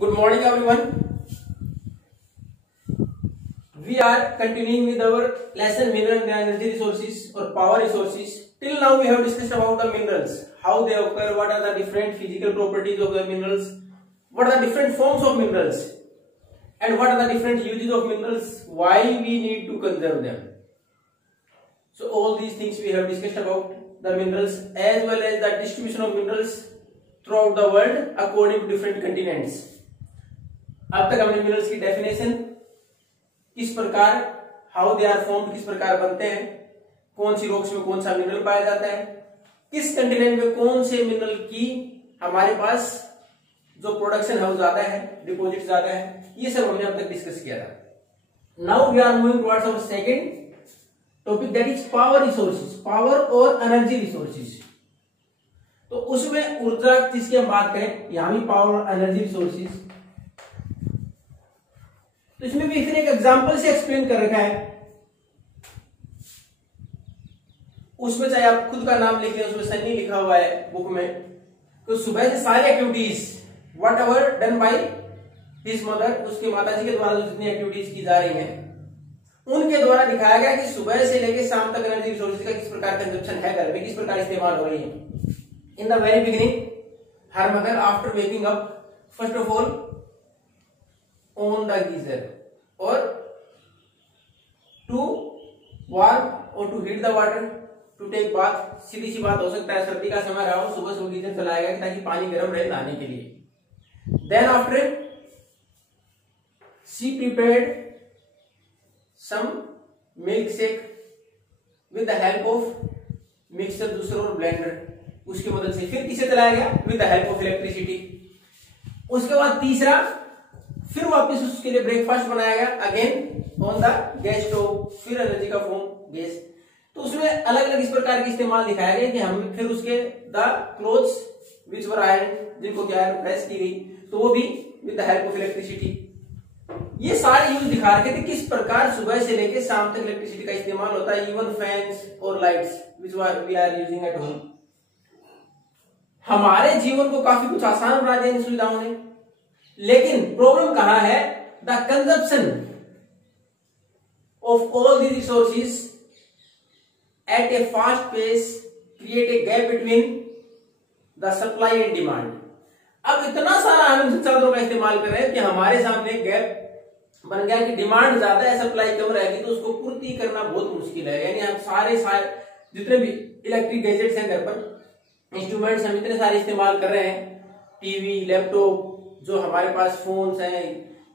Good morning, everyone. We are continuing with our lesson mineral and energy resources or power resources. Till now, we have discussed about the minerals, how they occur, what are the different physical properties of the minerals, what are the different forms of minerals, and what are the different uses of minerals, why we need to conserve them. So all these things we have discussed about the minerals as well as the distribution of minerals throughout the world according to different continents. अब तक हमने minerals की definition, किस प्रकार how they are formed, किस प्रकार बनते हैं, कौन सी रॉक्स में कौन सा मिनरल पाया जाता है, किस कंटिनेंट में कौन से मिनरल की हमारे पास जो प्रोडक्शन है वो ज्यादा है, डिपॉजिट ज्यादा है, ये सब हमने अब तक डिस्कस किया था. Now we are moving towards our second topic, that is power resources, power और एनर्जी रिसोर्सेज. तो उसमें ऊर्जा जिसकी हम बात करें, यहां भी पावर और एनर्जी रिसोर्सेज, तो इसमें भी फिर एक एग्जांपल से एक्सप्लेन कर रखा है. उसमें चाहे आप खुद का नाम लिखें, उसमें सन्नी लिखा हुआ है बुक में, तो सुबह से सारी activities what ever done by his mother, उसकी माताजी के द्वारा जो जितनी एक्टिविटीज की जा रही हैं उनके द्वारा दिखाया गया कि सुबह से लेकर शाम तक एनर्जी रिसोर्सेज का किस प्रकार कंजप्शन है, घर में किस प्रकार इस्तेमाल हो रही है. In the very beginning, her mother after waking up first of all on the geyser or to warm or to heat the water to take bath. सीधी सी बात हो सकता है सर्दी का समय रहा हो, सुबह से गीजर चलाएगा ताकि पानी गर्म रहे नहाने के लिए. Then after she prepared some milkshake with the help of mixer, juicer और ब्लेंडर. उसकी मदद से फिर किसे चलाया गया, with the help of electricity. उसके बाद तीसरा, फिर वापस उसके लिए ब्रेकफास्ट बनाया गया, again on the gas stove, फिर एनर्जी का फॉर्म गैस. तो उसमें अलग अलग इस प्रकार के इस्तेमाल दिखाया गया कि हम फिर उसके the clothes which were iron, जिनको क्या है प्रेस की गई, तो वो भी with the help of electricity. ये सारे यूज दिखा रखे थे किस प्रकार सुबह से लेकर शाम तक इलेक्ट्रिसिटी का इस्तेमाल होता है, इवन फैंस और lights which we are using at home. हमारे जीवन को काफी कुछ आसान बना दिया इन सुविधाओं ने, लेकिन प्रॉब्लम कहां है, the consumption of all the resources at a fast pace create a gap between the supply and demand. अब इतना सारा हम संसाधनों का इस्तेमाल कर रहे हैं कि हमारे सामने गैप बन गया कि डिमांड ज्यादा है, सप्लाई कम रहेगी, तो उसको पूर्ति करना बहुत मुश्किल है. यानी हम सारे जितने भी इलेक्ट्रिक गैजेट्स हैं घर पर, इंस्ट्रूमेंट्स हम इतने सारे इस्तेमाल कर रहे हैं, टीवी, लैपटॉप, जो हमारे पास फोन्स हैं,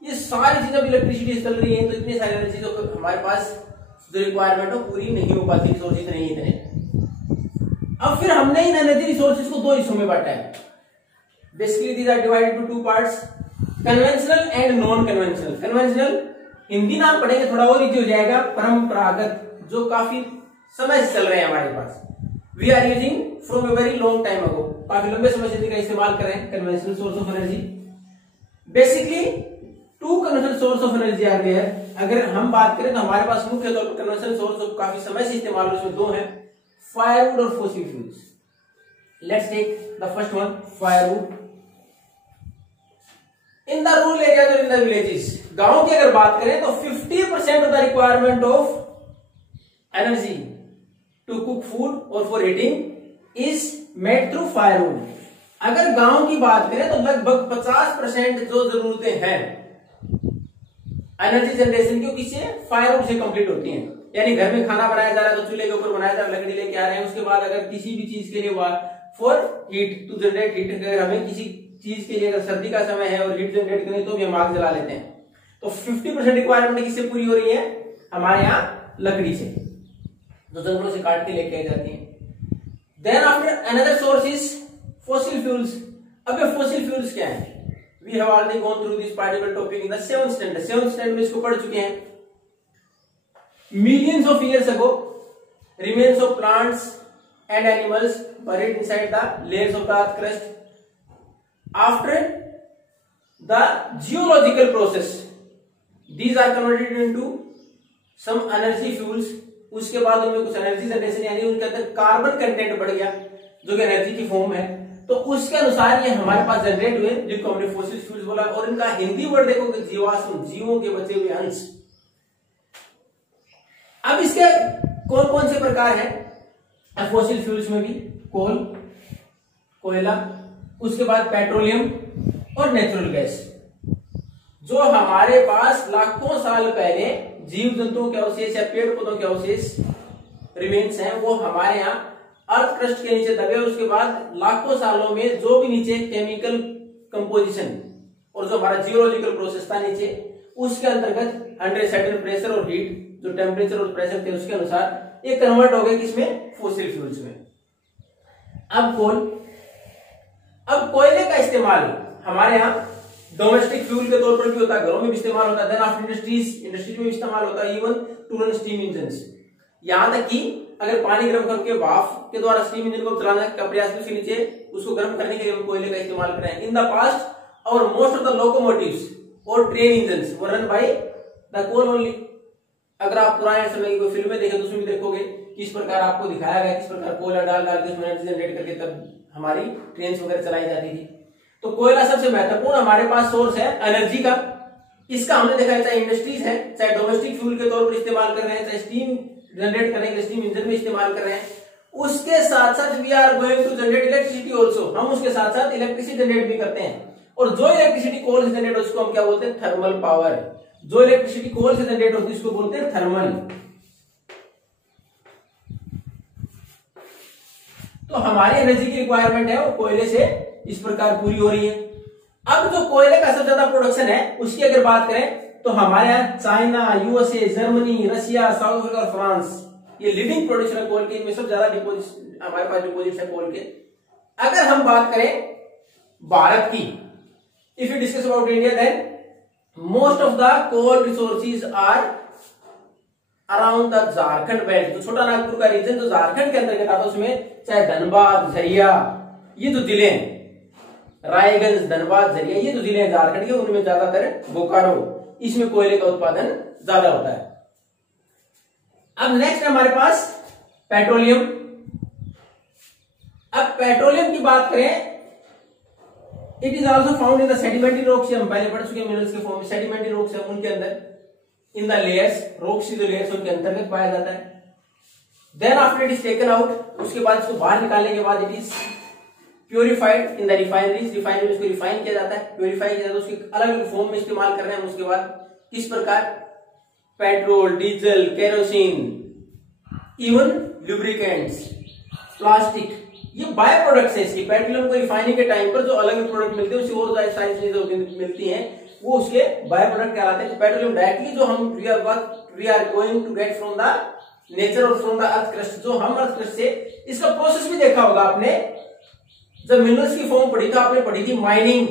ये सारी चीजें इलेक्ट्रिसिटी चल रही है, तो इतनी सारी एनर्जी जो हमारे पास जो रिक्वायरमेंट हो पूरी नहीं हो पाती, रिसोर्सेज नहीं इतने. अब फिर हमने इन एनर्जी रिसोर्सेज को दो हिस्सों में बांटा है. Basically these are divided to two parts, conventional and non conventional. Conventional Hindi नाम पढ़ेंगे थोड़ा और इजी हो जाएगा, परंपरागत, जो काफी समय से चल रहे हैं हमारे पास. We are using from a very long time ago, काफी लंबे समय से इनका इस्तेमाल करें. Conventional source of energy, basically two conventional source of energy are there. अगर हम बात करें तो हमारे पास मुख्य तौर पर कन्वेंशनल सोर्स ऑफ काफी समय से इस्तेमाल, उसमें दो हैं, फायरवुड और fossil fuels. Let's take the first one, firewood. In the rural areas और इन द विलेजेस, गांव की अगर बात करें तो 50% of the requirement of energy to cook food और for heating is made through firewood. अगर गांव की बात करें तो लगभग 50% जो जरूरतें हैं एनर्जी जनरेशन की, किससे, फायरवुड से कंप्लीट होती हैं. यानी घर में खाना बनाया जा रहा है तो चूल्हे के ऊपर बनाया जा रहा है, लकड़ी लेके आ रहे हैं. उसके बाद अगर किसी भी चीज के लिए for heat, to generate heat, अगर हमें किसी चीज के लिए अगर सर्दी का समय है और हीट जनरेट करनी तो भी हम आग जला लेते हैं. तो 50% रिक्वायरमेंट किससे पूरी हो रही है, हमारे यहाँ लकड़ी से, जो जंगलों से काट के लेके आई जाती है. Then after another source is fossil fuels. अब ये फॉसिल फ्यूल्स क्या है, we have already gone through this particular topic in the 7th standard. 7th standard में इसको पढ़ चुके हैं. Millions of years ago remains of plants and animals buried inside the layers of the earth crust. After the geological process, these are converted into some energy fuels. उसके बाद उनमें कुछ energy generation, यानी उनके अंदर कार्बन कंटेंट बढ़ गया जो कि एनर्जी की फॉर्म है. तो उसके अनुसार ये हमारे पास जनरेट हुए, जिनको हमने फॉसिल फ्यूल्स बोला। और इनका हिंदी वर्ड देखोगे जीवाश्म, जीवों के बचे हुए अंश। अब इसके कौन कौन से प्रकार हैं फॉसिल फ्यूल्स में भी? कोल, कोयला, उसके बाद पेट्रोलियम और नेचुरल गैस। जो हमारे पास लाखों साल पहले जीव जंतुओं के अवशेष या पेड़ पौधों के अवशेष रिमेन्स हैं, वो हमारे यहाँ अर्थ क्रस्ट के नीचे दबे। उसके बाद लाखों सालों में जो भी नीचे केमिकल कंपोजिशन और जो हमारा जियोलॉजिकल प्रोसेस था नीचे, उसके अंतर्गत अंडर सर्टेन प्रेशर और हीट, जो टेम्परेचर और प्रेशर थे उसके अनुसार ये कन्वर्ट हो गए किसमें? फॉसिल फ्यूल्स में। अब कोयले का इस्तेमाल हमारे यहाँ डोमेस्टिक फ्यूल के तौर पर भी होता है, घरों में भी इस्तेमाल होता है। देन आफ्टर इंडस्ट्रीज में भी इस्तेमाल होता है, even to run steam engine. यहां तक कि अगर पानी गर्म करके भाप के द्वारा स्टीम इंजन को चलाने का प्रयास उसके नीचे उसको गर्म करने के लिए हम कोयले का इस्तेमाल कर रहे हैं। इन द पास्ट और मोस्ट ऑफ द लोकोमोटिव्स और train engine were run by the coal only. अगर आप पुराने समय की कोई फिल्में देखें तो उसमें भी देखोगे किस प्रकार आपको दिखाया गया, किस प्रकार कोयला डाल के उसमें एनर्जी जनरेट करके तब हमारी ट्रेन वगैरह चलाई जाती थी। तो कोयला सबसे महत्वपूर्ण हमारे पास सोर्स है एनर्जी का। इसका हमने देखा है, चाहे इंडस्ट्रीज है, चाहे डोमेस्टिक फ्यूल के तौर पर इस्तेमाल कर रहे हैं, चाहे स्टीम जनरेट करने के स्टीम इंजन में इस्तेमाल कर रहे हैं। उसके साथ साथ we are going to generate electricity also. हम उसके साथ साथ इलेक्ट्रिसिटी जनरेट भी करते हैं। और जो इलेक्ट्रिसिटी कोल से जनरेट उसको हम क्या बोलते हैं? Thermal power. जो इलेक्ट्रिसिटी कोल से जनरेट होती है उसको बोलते हैं थर्मल। तो हमारी एनर्जी की रिक्वायरमेंट है वो कोयले से इस प्रकार पूरी हो रही है। अब जो कोयले का सबसे ज्यादा प्रोडक्शन है उसकी अगर बात करें तो हमारे यहाँ China, USA, Germany, Russia, south Africa और फ्रांस ये लीडिंग प्रोड्यूसर है कोल के। इनमें सब ज्यादा डिपोजिट हमारे पास डिपोजिट है कोल के। अगर हम बात करें भारत की, if you discuss about India, then most of the coal resources are around the Jharkhand belt. जो छोटा नागपुर का रीजन जो झारखंड के अंतर्गत आता है, उसमें चाहे धनबाद, झरिया, ये जो जिले हैं, रायगंज, धनबाद, झरिया, ये जो जिले हैं झारखंड के, उनमें ज्यादातर बोकारो, इसमें कोयले का उत्पादन ज्यादा होता है। अब नेक्स्ट है हमारे पास पेट्रोलियम। अब पेट्रोलियम की बात करें, it is also found in the sedimentary rocks. हम पहले पढ़ चुके मिनरल्स के फॉर्म में। सेडिमेंट्री रॉक्स है उनके अंदर, इन द लेयर्स, रॉक्स की जो लेयर्स उनके अंतर्गत पाया जाता है। Then after it is taken out, उसके बाद इसको बाहर निकालने के बाद it is purified in the refineries. Refinery उसको रिफाइन किया जाता है, प्योरिफाई किया जाता है, उसके अलग अलग फॉर्म में इस्तेमाल कर रहे हैं। उसके बाद किस प्रकार petrol, diesel, kerosene, even lubricants, plastic, ये बाय प्रोडक्ट्स है इसकी। पेट्रोलियम को रिफाइनिंग के टाइम पर जो अलग अलग प्रोडक्ट मिलते हैं उससे और ज्यादा सारी चीजें मिलती हैं, वो उसके बाय प्रोडक्ट कहलाते हैं। पेट्रोलियम डायरेक्टली जो हम we are going to get from the nature और फ्रॉम द अर्थ क्रस्ट, जो हम अर्थ क्रस्ट से, इसका प्रोसेस भी देखा होगा आपने। जब मिनरल्स की फॉर्म पढ़ी था आपने, पढ़ी थी माइनिंग,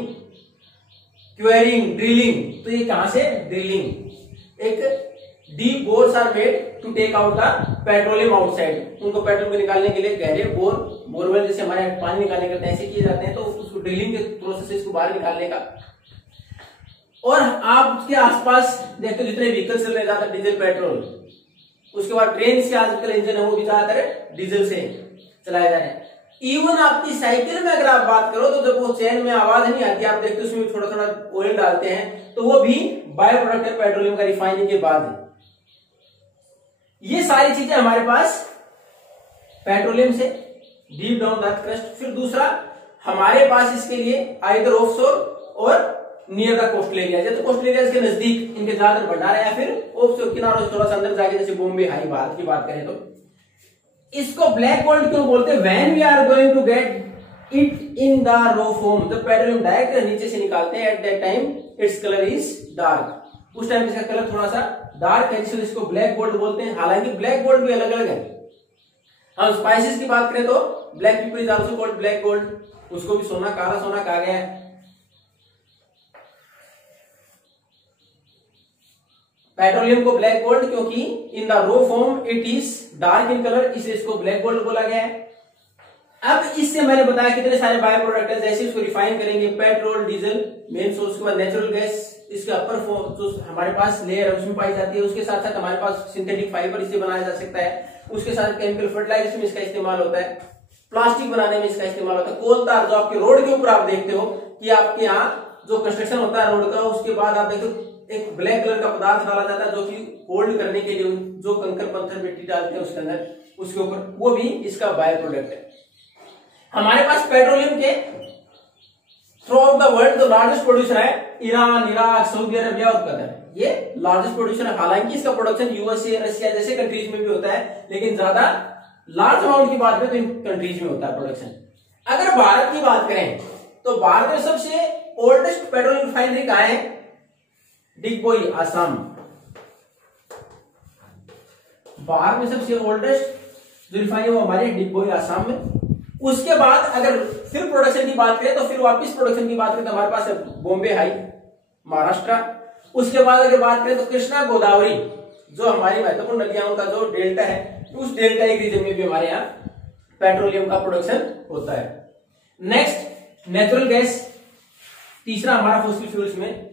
क्वेरिंग, ड्रिलिंग। तो ये कहां से? ड्रिलिंग। एक deep bores are made to take out the petroleum outside. उनको पेट्रोल को निकालने के लिए गहरे बोरवेल जैसे हमारे पानी निकालने के ऐसे किए जाते हैं। तो उसको ड्रिलिंग के प्रोसेस से इसको बाहर निकालने का। और आप उसके आसपास देखते हो जितने व्हीकल चल रहे ज्यादा डीजल, पेट्रोल। उसके बाद ट्रेन के आजकल इंजन है वो भी ज्यादातर डीजल से चलाए जा रहे हैं। इवन आपकी साइकिल में अगर आप बात करो तो जब वो चैन में आवाज नहीं आती, आप देखते हो उसमें थोड़ा थोड़ा ऑयल डालते हैं, तो वो भी बाय प्रोडक्ट है पेट्रोलियम का रिफाइनिंग के बाद। ये सारी चीजें हमारे पास पेट्रोलियम से डीप डाउन द क्रस्ट। फिर दूसरा हमारे पास इसके लिए आइदर ऑफशोर और नियर द कोस्टल एरिया, जैसे कोस्टल एरिया के नजदीक इनके ज्यादातर भंडार है, या फिर ऑफशोर किनारों से थोड़ा सा अंदर जाके, जैसे बॉम्बे हाई भारत की बात करें तो। इसको ब्लैक गोल्ड क्यों बोलते हैं? When we are going to get it in the raw form, जब पेट्रोलियम डायरेक्ट नीचे से निकालते हैं, at that time its colour is dark. उस टाइम इसका कलर थोड़ा सा डार्क है, इसलिए इसको ब्लैक गोल्ड बोलते हैं। हालांकि ब्लैक गोल्ड भी अलग अलग है। हम स्पाइसेस की बात करें तो black pepper is also called black gold, उसको भी सोना, काला सोना कहा गया है। पेट्रोलियम को ब्लैक गोल्ड क्योंकि इन the raw form it is dark in colour, इसलिए इसको ब्लैक गोल्ड बोला गया है। अब इससे मैंने बताया कितने सारे बाय प्रोडक्ट है, जैसे इसको रिफाइन करेंगे, पेट्रोल, डीजल मेन सोर्स, के बाद नेचुरल गैस, इसके अपर जो हमारे पास लेयर है उसमें पाई जाती है। उसके साथ साथ हमारे पास सिंथेटिक फाइबर इससे बनाया जा सकता है। उसके साथ केमिकल फर्टिलाइजेशन में इसका इस्तेमाल होता है। प्लास्टिक बनाने में इसका इस्तेमाल होता है। कोल तार जो आपके रोड के ऊपर आप देखते हो कि आपके यहाँ जो कंस्ट्रक्शन होता है रोड का, उसके बाद आप देखते हो एक ब्लैक कलर का पदार्थ डाला जाता है जो कि होल्ड करने के लिए जो कंकर पत्थर मिट्टी डालते हैं उसके अंदर, उसके ऊपर, वो भी इसका बाय प्रोडक्ट है। हमारे पास पेट्रोलियम के थ्रू आउट द वर्ल्ड जो लार्जेस्ट प्रोड्यूसर है ईरान, इराक, सऊदी अरबिया और कतर, ये लार्जेस्ट प्रोड्यूसर है। हालांकि इसका प्रोडक्शन यूएसए, रशिया जैसे कंट्रीज में भी होता है, लेकिन ज्यादा लार्ज अमाउंट की बात करें तो इन कंट्रीज में होता है प्रोडक्शन। अगर भारत की बात करें तो भारत में सबसे ओल्डेस्ट पेट्रोलियम रिफाइनरी कहां है? डिगबोई, आसाम। भारत में सबसे ओल्डेस्ट जो रिफाइनरी वो हमारे डिगबोई, आसाम में। उसके बाद अगर फिर प्रोडक्शन की बात करें तो फिर वापस प्रोडक्शन की बात करें तो हमारे पास है बॉम्बे हाई, महाराष्ट्र। उसके बाद अगर बात करें तो कृष्णा गोदावरी जो हमारी महत्वपूर्ण नदियों का जो डेल्टा है, उस डेल्टा एक रीजन में भी हमारे यहाँ पेट्रोलियम का प्रोडक्शन होता है। नेक्स्ट नेचुरल गैस, तीसरा हमारा फॉसिल फ्यूल्स में।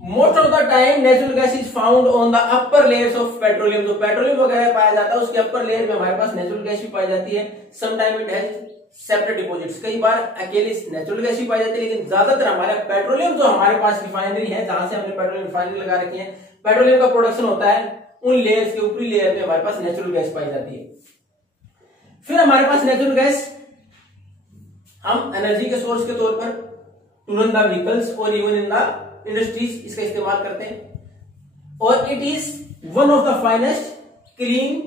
Most of the time natural gas is found on the upper layers of petroleum. जो पेट्रोलियम वगैरह पाया जाता है उसके अपर लेयर में हमारे पास नेचुरल गैस भी पाई जाती है। Some time it has separate deposits, कई बार अकेले नेचुरल गैस भी पाई जाती है, लेकिन ज्यादातर हमारा पेट्रोलियम जो हमारे पास रिफाइनरी है, जहां से हमने पेट्रोलियम रिफाइनरी लगा रखी है, पेट्रोलियम का प्रोडक्शन होता है उन लेयर्स के ऊपरी लेयर में हमारे पास नेचुरल गैस पाई जाती है। फिर हमारे पास नेचुरल गैस हम एनर्जी के सोर्स के तौर पर टू रन द व्हीकल्स और इवन इन द इंडस्ट्रीज इसका इस्तेमाल करते हैं, और it is one of the finest clean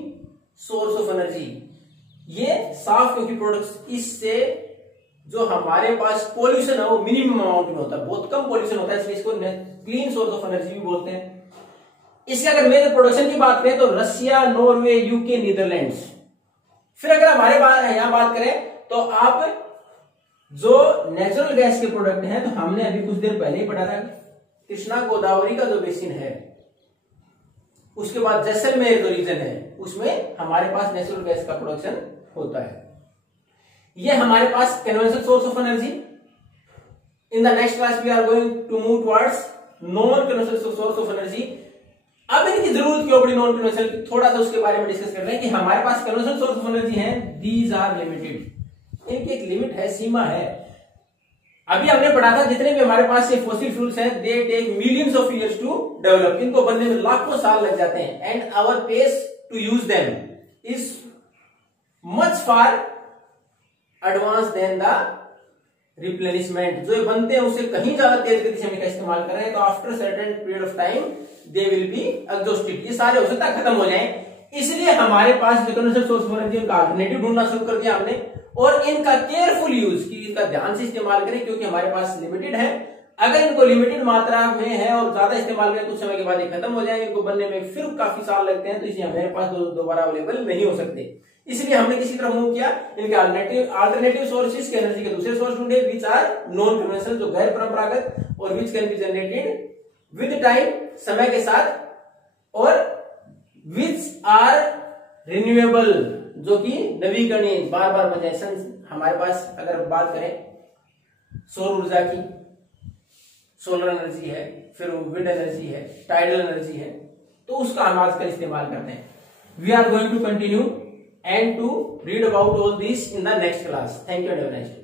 source of energy. ये साफ क्योंकि प्रोडक्ट्स, इससे जो हमारे पास पॉल्यूशन है वो मिनिमम अमाउंट में होता है, बहुत कम पॉल्यूशन होता है, इसलिए इसको क्लीन सोर्स ऑफ एनर्जी भी बोलते हैं। इसके अगर मेजर प्रोडक्शन की बात करें तो रशिया, नॉर्वे, यूके, नीदरलैंड्स। फिर अगर हमारे यहां बात करें तो आप जो नेचुरल गैस के प्रोडक्ट हैं, तो हमने अभी कुछ देर पहले ही पढ़ा था कृष्णा गोदावरी का जो बेसिन है, उसके बाद जैसलमेर जो रीजन है उसमें हमारे पास नेचुरल गैस का प्रोडक्शन होता है। ये हमारे पास conventional source of energy. In the next class we are going to move towards non conventional source of energy. अब इनकी जरूरत क्यों पड़ी नॉन कन्वेंशनल, थोड़ा सा उसके बारे में डिस्कस कर रहे हैं कि हमारे पास कन्वेंशनल सोर्स ऑफ एनर्जी है, दीज आर लिमिटेड, इनकी एक लिमिट है, सीमा है। अभी हमने पढ़ा था जितने भी हमारे पास ये फॉसिल फ्यूल्स हैं, they take millions of years to develop, इनको बनने में लाखों साल लग जाते हैं, and our pace to use them is much far advance than the replenishment. जो बनते हैं उससे कहीं ज्यादा तेज गति से हम इनका इस्तेमाल कर रहे हैं, तो after certain period of time they will be exhausted, ये सारे हो सकता है खत्म हो जाएं। इसलिए हमारे पास जो कन्वेंशनल सोर्स ऑफ एनर्जी उनका अल्टरनेटिव ढूंढना शुरू कर दिया हमने, और इनका केयरफुल यूज की, इनका ध्यान से इस्तेमाल करें, क्योंकि हमारे पास लिमिटेड है। अगर इनको लिमिटेड मात्रा में है और ज्यादा इस्तेमाल करें, कुछ समय के बाद ये खत्म हो जाएंगे, इनको बनने में फिर काफी साल लगते हैं, तो इसलिए हमारे पास दोबारा अवेलेबल नहीं हो सकते। इसलिए हमने किसी तरह मूव किया, इनके अल्टरनेटिव सोर्सेज के एनर्जी के दूसरे सोर्स ढूंढे, विच आर नॉन कन्वेंशनल, जो गैर परंपरागत, और which can be generated with time, समय के साथ, और विच आर रिन्यूएबल, जो कि नवीकरणीय, बार बार बन जाए। हमारे पास अगर बात करें सौर ऊर्जा की, सोलर एनर्जी है, फिर विंड एनर्जी है, टाइडल एनर्जी है, तो उसका हम आजकल इस्तेमाल करते हैं। We are going to continue and to read about all this in the next class. Thank you and have a nice day.